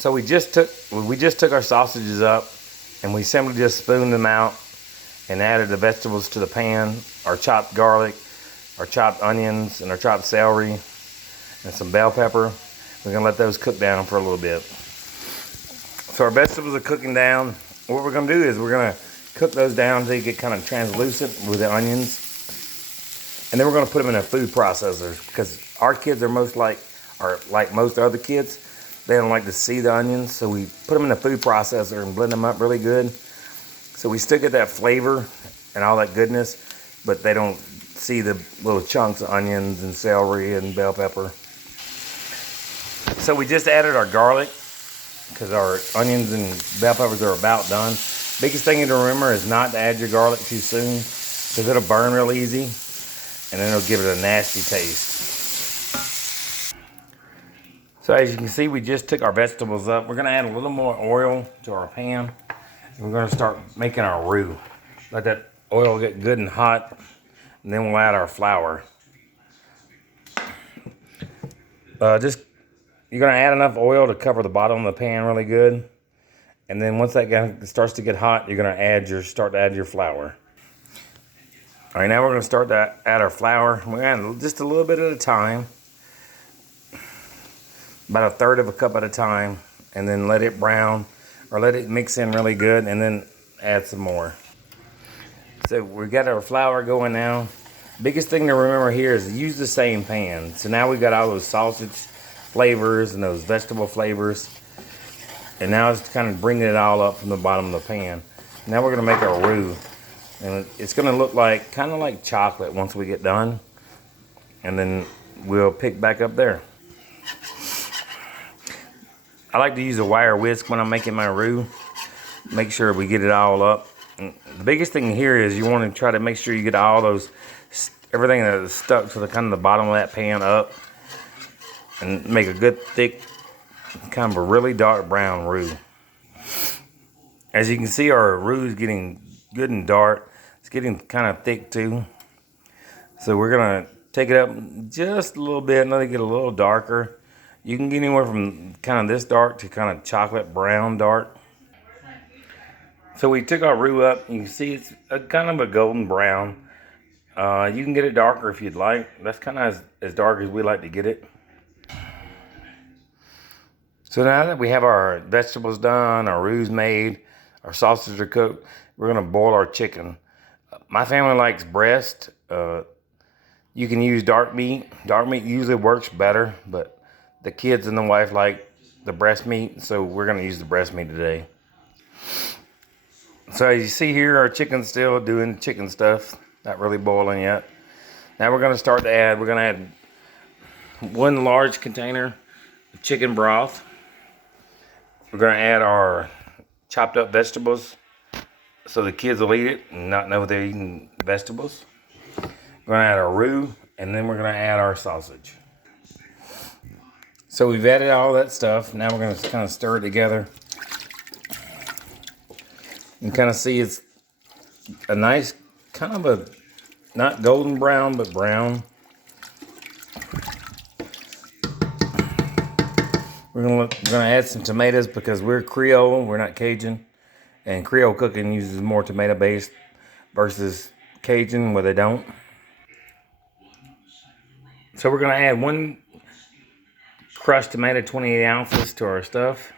So we just took our sausages up and we simply just spooned them out and added the vegetables to the pan, our chopped garlic, our chopped onions, and our chopped celery, and some bell pepper. We're gonna let those cook down for a little bit. So our vegetables are cooking down. What we're gonna do is we're gonna cook those down until they get kind of translucent with the onions. And then we're gonna put them in a food processor because our kids are like most other kids, they don't like to see the onions. So we put them in a food processor and blend them up really good. So we still get that flavor and all that goodness, but they don't see the little chunks of onions and celery and bell pepper. So we just added our garlic because our onions and bell peppers are about done. Biggest thing to remember is not to add your garlic too soon because it'll burn real easy and then it'll give it a nasty taste. So as you can see, we just took our vegetables up. We're gonna add a little more oil to our pan. And we're gonna start making our roux. Let that oil get good and hot, and then we'll add our flour. You're gonna add enough oil to cover the bottom of the pan really good. And then once that starts to get hot, you're gonna start to add your flour. All right, now we're gonna start to add our flour. We're gonna add just a little bit at a time. About 1/3 of a cup at a time, and then let it brown or let it mix in really good, and then add some more. So we got our flour going now. Biggest thing to remember here is use the same pan. So now we got all those sausage flavors and those vegetable flavors, and now it's kind of bringing it all up from the bottom of the pan. Now we're gonna make our roux, and it's gonna look like kind of like chocolate once we get done, and then we'll pick back up there. I like to use a wire whisk when I'm making my roux. Make sure we get it all up. And the biggest thing here is you want to try to make sure you get all everything that is stuck to the kind of the bottom of that pan up, and make a good thick, kind of a really dark brown roux. As you can see, our roux is getting good and dark. It's getting kind of thick too. So we're gonna take it up just a little bit and let it get a little darker. You can get anywhere from kind of this dark to kind of chocolate brown dark. So we took our roux up. You can see it's kind of a golden brown. You can get it darker if you'd like. That's kind of as dark as we like to get it. So now that we have our vegetables done, our roux made, our sausages are cooked, we're gonna boil our chicken. My family likes breast. You can use dark meat. Dark meat usually works better, but the kids and the wife like the breast meat, so we're gonna use the breast meat today. So as you see here, our chicken's still doing chicken stuff, not really boiling yet. Now we're gonna add 1 large container of chicken broth. We're gonna add our chopped up vegetables so the kids will eat it and not know they're eating vegetables. We're gonna add our roux, and then we're gonna add our sausage. So we've added all that stuff. Now we're gonna kind of stir it together. You can kind of see it's a nice, kind of a, not golden brown, but brown. We're gonna add some tomatoes because we're Creole, we're not Cajun. And Creole cooking uses more tomato base versus Cajun where they don't. So we're gonna add 1 crushed tomato, 28 ounces to our stuff.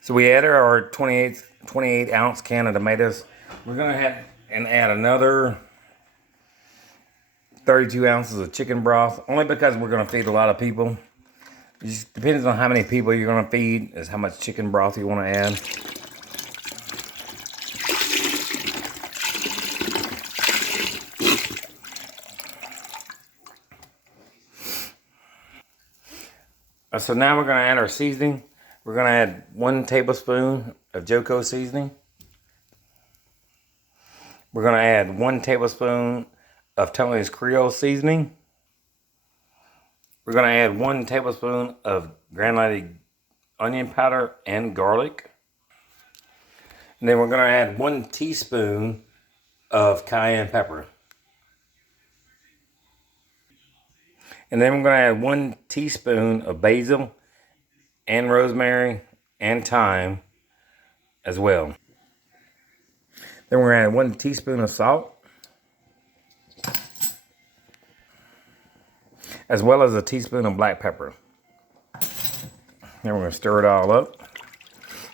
So we added our 28 ounce can of tomatoes. We're gonna add another 32 ounces of chicken broth, only because we're gonna feed a lot of people. It just depends on how many people you're gonna feed, is how much chicken broth you wanna add. So now we're gonna add our seasoning. We're gonna add 1 tablespoon of Joco seasoning. We're gonna add 1 tablespoon of Tony's Creole seasoning. We're gonna add 1 tablespoon of granulated onion powder and garlic. And then we're gonna add 1 teaspoon of cayenne pepper. And then we're gonna add 1 teaspoon of basil and rosemary and thyme as well. Then we're gonna add 1 teaspoon of salt, as well as a teaspoon of black pepper. Then we're gonna stir it all up.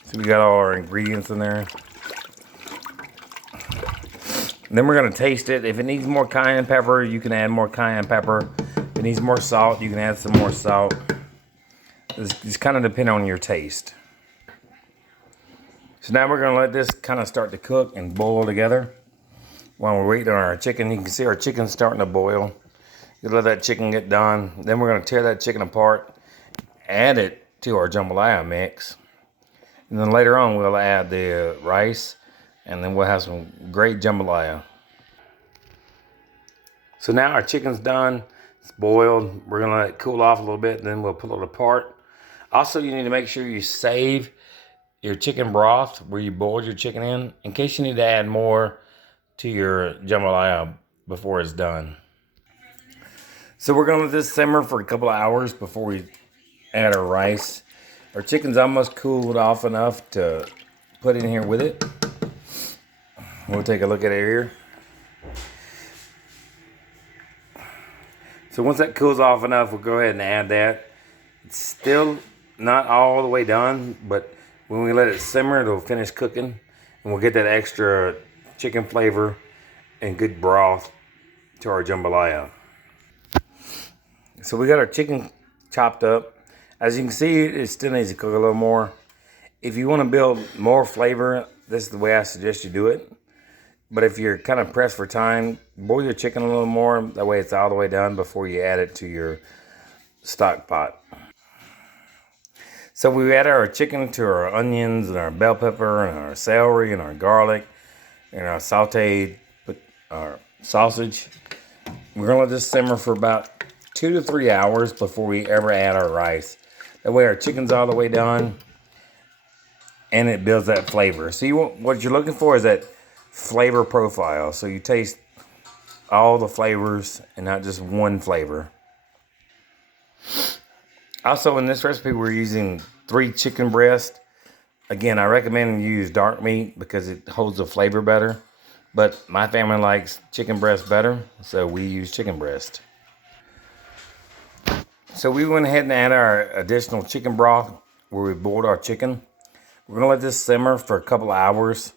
So we got all our ingredients in there. Then we're gonna taste it. If it needs more cayenne pepper, you can add more cayenne pepper. If it needs more salt, you can add some more salt. It's kind of depend on your taste. So now we're gonna let this kind of start to cook and boil together. While we're waiting on our chicken, you can see our chicken's starting to boil. You let that chicken get done. Then we're gonna tear that chicken apart, add it to our jambalaya mix. And then later on, we'll add the rice, and then we'll have some great jambalaya. So now our chicken's done. It's boiled. We're gonna let it cool off a little bit, and then we'll pull it apart. Also, you need to make sure you save your chicken broth where you boiled your chicken in case you need to add more to your jambalaya before it's done. So we're gonna let this simmer for a couple of hours before we add our rice. Our chicken's almost cooled off enough to put in here with it. We'll take a look at it here. So once that cools off enough, we'll go ahead and add that. It's still not all the way done, but when we let it simmer, it'll finish cooking, and we'll get that extra chicken flavor and good broth to our jambalaya. So we got our chicken chopped up. As you can see, it still needs to cook a little more. If you want to build more flavor, this is the way I suggest you do it. But if you're kind of pressed for time, boil your chicken a little more. That way it's all the way done before you add it to your stock pot. So we add our chicken to our onions and our bell pepper and our celery and our garlic and our sauteed our sausage. We're gonna let this simmer for about 2 to 3 hours before we ever add our rice. That way our chicken's all the way done and it builds that flavor. So what you're looking for is that flavor profile. So you taste all the flavors and not just one flavor. Also, in this recipe, we're using 3 chicken breasts. Again, I recommend you use dark meat because it holds the flavor better. But my family likes chicken breast better, so we use chicken breast. So we went ahead and added our additional chicken broth where we boiled our chicken. We're gonna let this simmer for a couple of hours.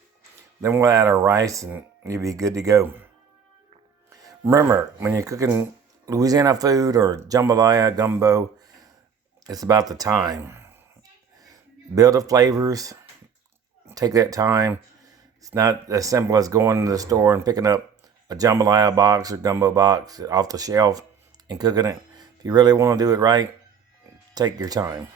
Then we'll add our rice and you'll be good to go. Remember, when you're cooking Louisiana food or jambalaya, gumbo, it's about the time. Build the flavors, take that time. It's not as simple as going to the store and picking up a jambalaya box or gumbo box off the shelf and cooking it. If you really want to do it right, take your time.